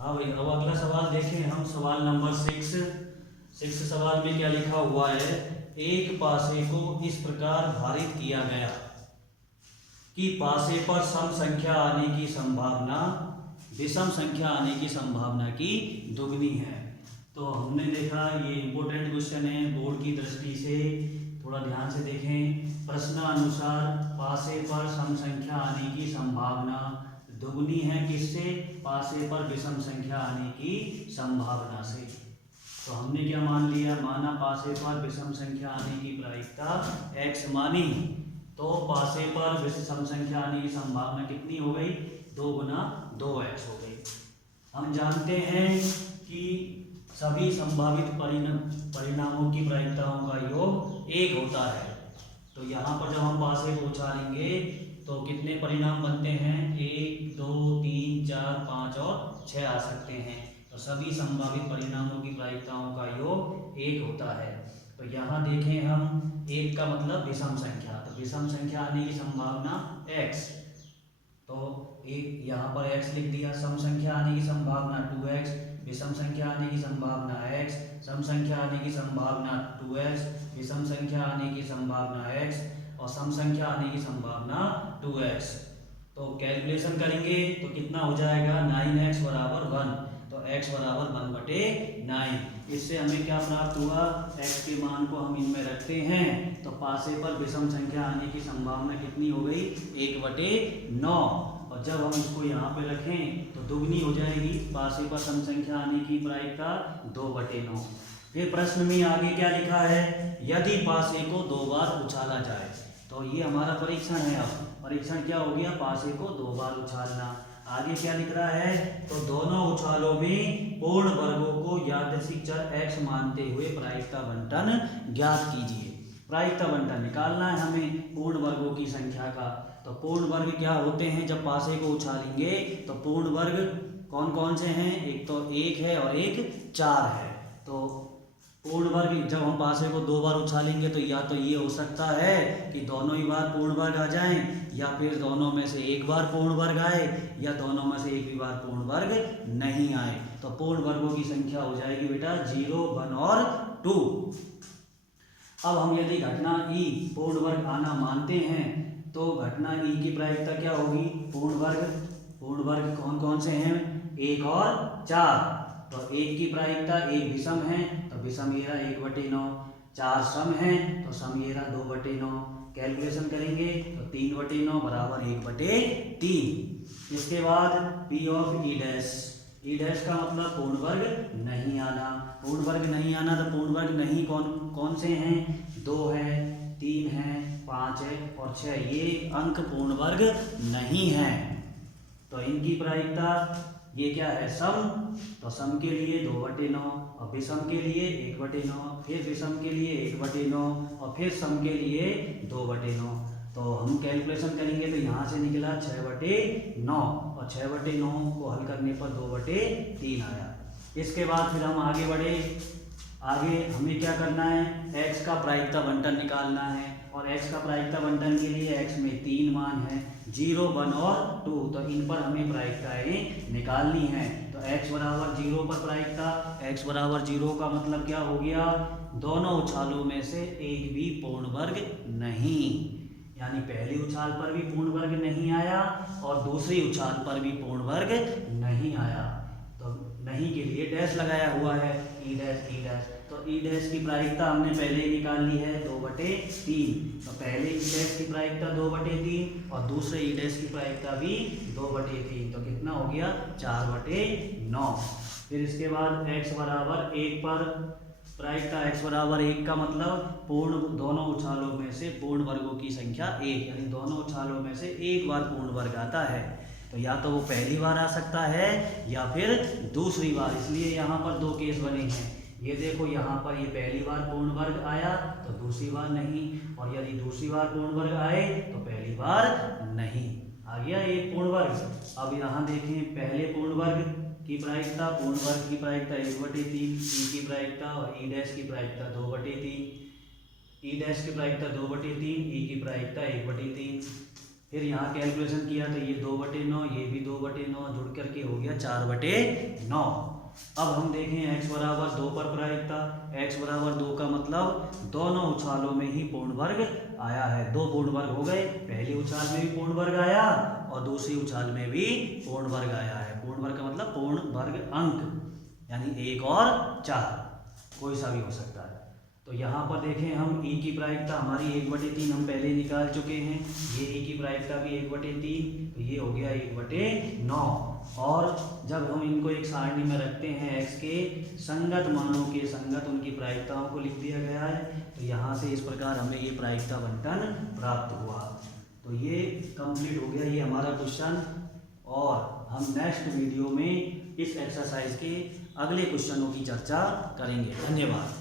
हाँ भाई, अब अगला सवाल देखें हम। सवाल नंबर 6 सवाल में क्या लिखा हुआ है। एक पासे को इस प्रकार भारित किया गया कि पासे पर सम संख्या आने की संभावना विषम संख्या आने की संभावना की दुगनी है। तो हमने देखा ये इंपॉर्टेंट क्वेश्चन है बोर्ड की दृष्टि से, थोड़ा ध्यान से देखें। प्रश्नानुसार पासे पर सम संख्या आने की संभावना दुगनी है किससे? पासे पर विषम संख्या आने की संभावना से। तो हमने क्या मान लिया? माना पासे पर विषम संख्या आने की प्रायिकता x मानी, तो पासे पर विषम संख्या आने की संभावना कितनी हो गई? 2 गुना 2x हो गई। हम जानते हैं कि सभी संभावित परिणामों की प्रायिकताओं का योग 1 होता है। तो यहाँ पर जब हम पासे को उछालेंगे तो कितने परिणाम बनते हैं? 1 2 3 4 5 और 6 आ सकते हैं। तो सभी संभावित परिणामों की प्रायिकताओं का योग 1 होता है। तो यहाँ देखें हम, 1 का मतलब विषम संख्या, तो विषम संख्या आने की संभावना x, तो एक यहाँ पर x लिख दिया। सम संख्या आने की संभावना 2x, विषम संख्या आने की संभावना x, सम संख्या आने की संभावना 2x, विषम संख्या आने की संभावना x और सम संख्या आने की संभावना 2x। तो कैलकुलेशन करेंगे तो कितना हो जाएगा? 9x बराबर 1। तो x बराबर 1/9। इससे हमें क्या प्राप्त हुआ? x के मान को हम इनमें रखते हैं तो पासे पर विषम संख्या आने की संभावना कितनी हो गई? 1/9। और जब हम इसको यहाँ पे रखें तो दुगनी हो जाएगी पासे पर सम संख्या आने की प्रायिकता 2/9। फिर प्रश्न में आगे क्या लिखा है? यदि पासे को 2 बार उछाला जाए। तो ये हमारा परीक्षण है। अब परीक्षण क्या हो गया? पासे को 2 बार उछालना। आगे क्या लिख रहा है? तो दोनों उछालों में पूर्ण वर्गों को यादृच्छिक चर x मानते हुए प्रायिकता बंटन ज्ञात कीजिए। प्रायिकता बंटन निकालना है हमें पूर्ण वर्गों की संख्या का। तो पूर्ण वर्ग क्या होते हैं? जब पासे को उछालेंगे तो पूर्ण वर्ग कौन कौन से हैं? एक तो 1 है और एक 4 है। तो पूर्ण वर्ग जब हम पासे को 2 बार उछालेंगे तो या तो ये हो सकता है कि दोनों ही बार पूर्ण वर्ग आ जाएं, या फिर दोनों में से एक बार पूर्ण वर्ग आए, या दोनों में से एक भी बार पूर्ण वर्ग नहीं आए। तो पूर्ण वर्गों की संख्या हो जाएगी बेटा 0 1 और 2। अब हम यदि घटना ई पूर्ण वर्ग आना मानते हैं तो घटना ई की प्रायिकता क्या होगी? पूर्ण वर्ग कौन कौन से हैं? 1 और 4। तो 1 की प्रायिकता 1 विषम है तो विषम ये रहा 1/9, 4 सम है तो सम ये रहा 2/9। कैलकुलेशन करेंगे तो 3/9 बराबर 1/3। इसके बाद P of E dash. E dash का मतलब पूर्ण वर्ग नहीं आना। पूर्ण वर्ग नहीं आना तो पूर्ण वर्ग नहीं कौन कौन से हैं? 2 है, 3 है, 5 है और 6। ये अंक पूर्ण वर्ग नहीं है। तो इनकी प्रायिकता ये क्या है? सम। तो सम के लिए 2/9 और विषम के लिए 1/9, फिर विषम के लिए 1/9 और फिर सम के लिए 2/9। तो हम कैलकुलेशन करेंगे तो यहाँ से निकला 6/9 और 6/9 को हल करने पर 2/3 आया। इसके बाद फिर हम आगे बढ़े। आगे हमें क्या करना है? x का प्रायिकता बंटन निकालना है और x का प्रायिकता बंटन के लिए x में 3 मान है 0 1 और 2। तो इन पर हमें प्रायिकताएं निकालनी है। तो x बराबर 0 पर प्रायिकता, x बराबर 0 का मतलब क्या हो गया? दोनों उछालों में से एक भी पूर्ण वर्ग नहीं, यानी पहली उछाल पर भी पूर्ण वर्ग नहीं आया और दूसरी उछाल पर भी पूर्ण वर्ग नहीं आया। तो नहीं के लिए डैश लगाया हुआ है, ई डैश ई डैश। तो ई डैश की प्रायिकता हमने पहले ही निकाल ली है 2/3। तो पहले ई डैश की प्रायिकता 2/3 और दूसरे ई डैश की प्रायिकता भी 2/3। तो कितना हो गया? 4/9। फिर इसके बाद x बराबर 1 पर प्रायिकता x बराबर 1 का मतलब पूर्ण दोनों उछालों में से पूर्ण वर्गों की संख्या 1, यानी दोनों उछालों में से एक बार पूर्ण वर्ग आता है। तो या तो वो पहली बार आ सकता है या फिर दूसरी बार। इसलिए यहाँ पर 2 केस बने हैं। ये देखो यहाँ पर ये पहली बार पूर्ण वर्ग आया तो दूसरी बार नहीं, और यदि दूसरी बार पूर्ण वर्ग आए तो पहली बार नहीं। आ गया एक पूर्ण वर्ग। अब यहाँ देखें पहले पूर्ण वर्ग की प्रायिकता, पूर्ण वर्ग की प्रायिकता 1/3, ई की प्रायिकता और ई डैश की प्रायिकता 2/3, ई डैश की प्रायिकता 2/3, ई की प्रायिकता 1/3। फिर यहाँ कैलकुलेशन किया तो ये 2/9, ये भी 2/9, जुड़ करके हो गया 4/9। अब हम देखें x बराबर 2 पर प्रायिकता। x बराबर 2 का मतलब दोनों उछालों में ही पूर्ण वर्ग आया है। 2 पूर्ण वर्ग हो गए, पहली उछाल में भी पूर्ण वर्ग आया और दूसरी उछाल में भी पूर्ण वर्ग आया है। पूर्ण वर्ग का मतलब पूर्ण वर्ग अंक, यानी 1 और 4, कोई सा भी हो सकता है। तो यहाँ पर देखें हम e की प्रायिकता हमारी 1/3 हम पहले निकाल चुके हैं, ये e की प्रायिकता भी 1/3, तो ये हो गया 1/9। और जब हम इनको एक सारणी में रखते हैं x के संगत मानों के संगत उनकी प्रायिकताओं को लिख दिया गया है, तो यहाँ से इस प्रकार हमें ये प्रायिकता बंटन प्राप्त हुआ। तो ये कंप्लीट हो गया ये हमारा क्वेश्चन, और हम नेक्स्ट वीडियो में इस एक्सरसाइज के अगले क्वेश्चनों की चर्चा करेंगे। धन्यवाद।